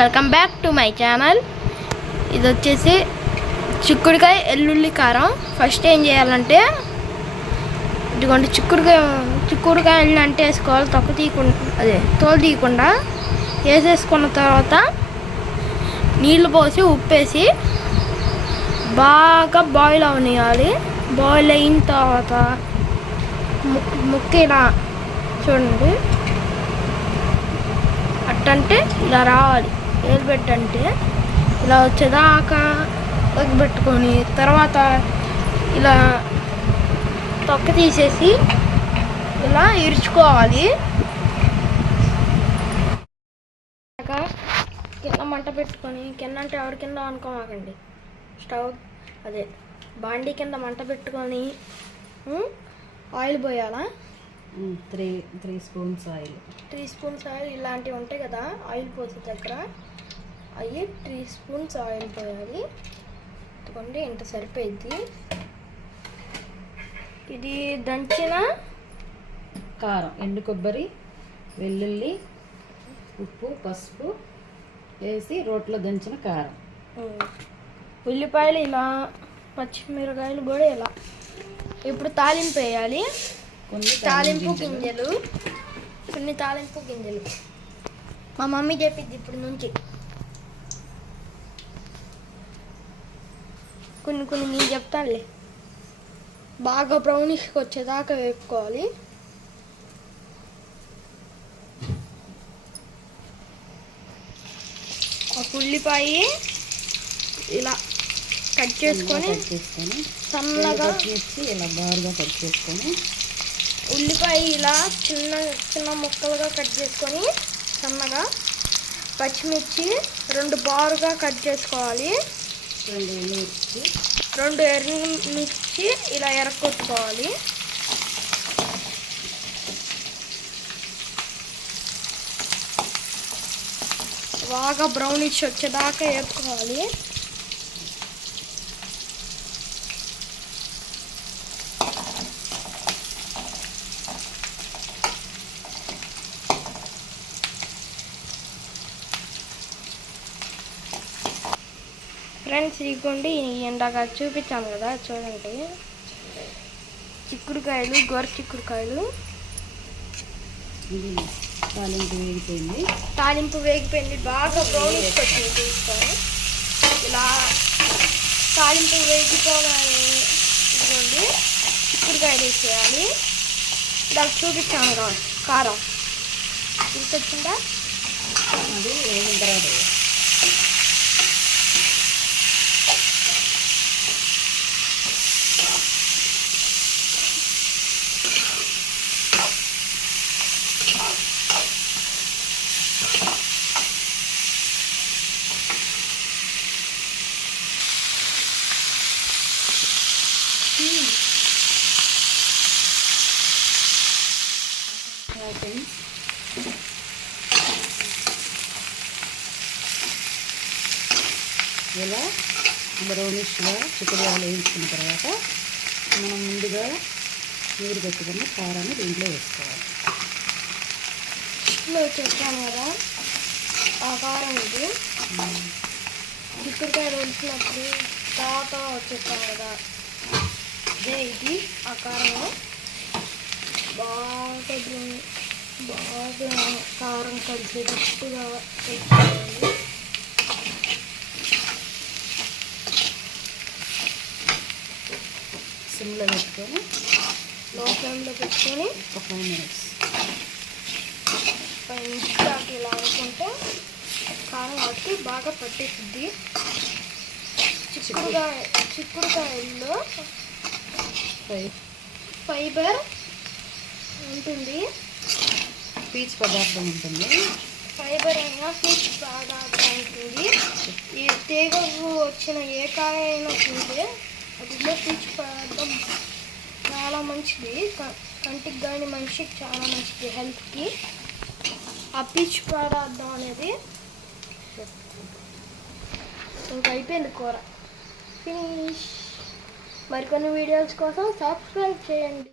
Welcome back to my channel. ఇది వచ్చేసి చిక్కుడుకాయ ఎల్లుల్లి కారం ఫస్ట్ ఏం చేయాలంటే ఇదిగోండి చిక్కుడుకాయ చిక్కుడుకాయ ఎల్లు అంటే వేసుకోవాలి తొక్క తీయకుండా అదే తోలు తీయకుండా. వేసేసుకున్న తర్వాత నీళ్ళు పోసి ఉప్పేసి బాగా బాయిల్ అవనియాలి బాయిల్ అయిన తర్వాత ము- ముక్క ఇలా చూడండి అట్టంటే ఇలా రావాలి. ఏది పెట్టంటే ఇలా వచ్చేదాకా పెట్టుకొని తర్వాత ఇలా తొక్క తీసేసి ఇలా ఇరుచుకోవాలి. కింద మంట పెట్టుకొని కింద అంటే ఎవరి కింద అనుకోమాకండి. స్టవ్ అదే బాండీ కింద మంట పెట్టుకొని oil పోయాలా? Three three spoons oil. Three spoons oil ఇలాంటివి ఉంటాయి కదా ఆయిల్ పోసే దగ్గర అవి త్రీ స్పూన్స్ ఆయిల్ పోయాలి. ఎందుకంటే ఇంత సరిపోయింది. ఇది దంచిన కారం ఎండు కొబ్బరి వెల్లుల్లి ఉప్పు పసుపు వేసి రోట్లో దంచిన కారం. ఉల్లిపాయలు ఇలా పచ్చిమిరకాయలు కూడా ఇలా. ఇప్పుడు తాలింపు వేయాలి. కొన్ని తాలింపు గింజలు. కొన్ని తాలింపు గింజలు. మా మమ్మీ చెప్పింది ఇప్పుడు నుంచి. కొన్ని కొన్ని నేను చెప్తానులే. బాగా బ్రౌనిష్కి వచ్చేదాకా వేపుకోవాలి. ఒక ఉల్లిపాయ ఇలా కట్ చేసుకొని సన్నగా పచ్చిమిర్చి ఇలా బారుగా కట్ చేసుకొని ఉల్లిపాయ ఇలా చిన్న చిన్న ముక్కలుగా కట్ చేసుకొని సన్నగా పచ్చిమిర్చి రెండు బారుగా కట్ చేసుకోవాలి. రెండు మిర్చి. రెండు ఎర్రమిర్చి ఇలా ఎరగొట్టుకోవాలి. బాగా బ్రౌనిష్ వచ్చేదాకా వేపుకోవాలి ఫ్రెండ్స్ ఇదిగోండి ఇందాక చూపించాను కదా చూడండి. చిక్కుడుకాయలు గొర్ర చిక్కుడుకాయలు. తాలింపు వేగిపోయింది. తాలింపు వేగిపోయింది బాగా బ్రౌనిష్ వచ్చింది ఇలా తాలింపు వేగిపోగానే ఇదిగోండి చిక్కుడుకాయలు వేసేయాలి. దానికి చూపించాను కారం. గుర్తొచ్చిందా అది వేగిన తర్వాత ఇలా బ్రౌనిష్గా చిక్కుడుగాయలు వేయించుకున్న తర్వాత మనం ముందుగా నీరు పెట్టుకున్న కారాన్ని దీంట్లో వేసుకోవాలి. ఇంట్లో చెప్పాను కదా. ఆ కారం ఇది. చిక్కుడుకాయలు ఉంచినప్పుడు తాత చెప్పాను కదా. అదే ఇది ఆ కారం బాగా బాగా కారం కలిసేటట్టుగా పెట్టుకోవాలి సిమ్లో పెట్టుకొని లో ఫ్లేమ్లో పెట్టుకొని ఒక ఫైవ్ మినిట్స్. పై నుంచి దాకా ఇలా అనుకుంటే కారం వాటికి బాగా పట్టేసిద్ది చిక్కుడుకాయ చిక్కుడుకాయల్లో ఫైబర్ ఉంటుంది. పీచు పదార్థం ఉంటుంది. ఫైబర్ అయినా పీచ్ బాగా ఉంటుంది. ఈ తీగకు వచ్చిన ఏ కాయ అయినా తింటే అందులో పీచు పదార్థం చాలా మంచిది. కంటికి కానీ మనిషికి చాలా మంచిది. హెల్త్కి. ఆ పీచు పదార్థం అనేది ఇంకా అయిపోయింది కూర. ఫినిష్ మరికొన్ని వీడియోస్ కోసం సబ్స్క్రైబ్ చేయండి.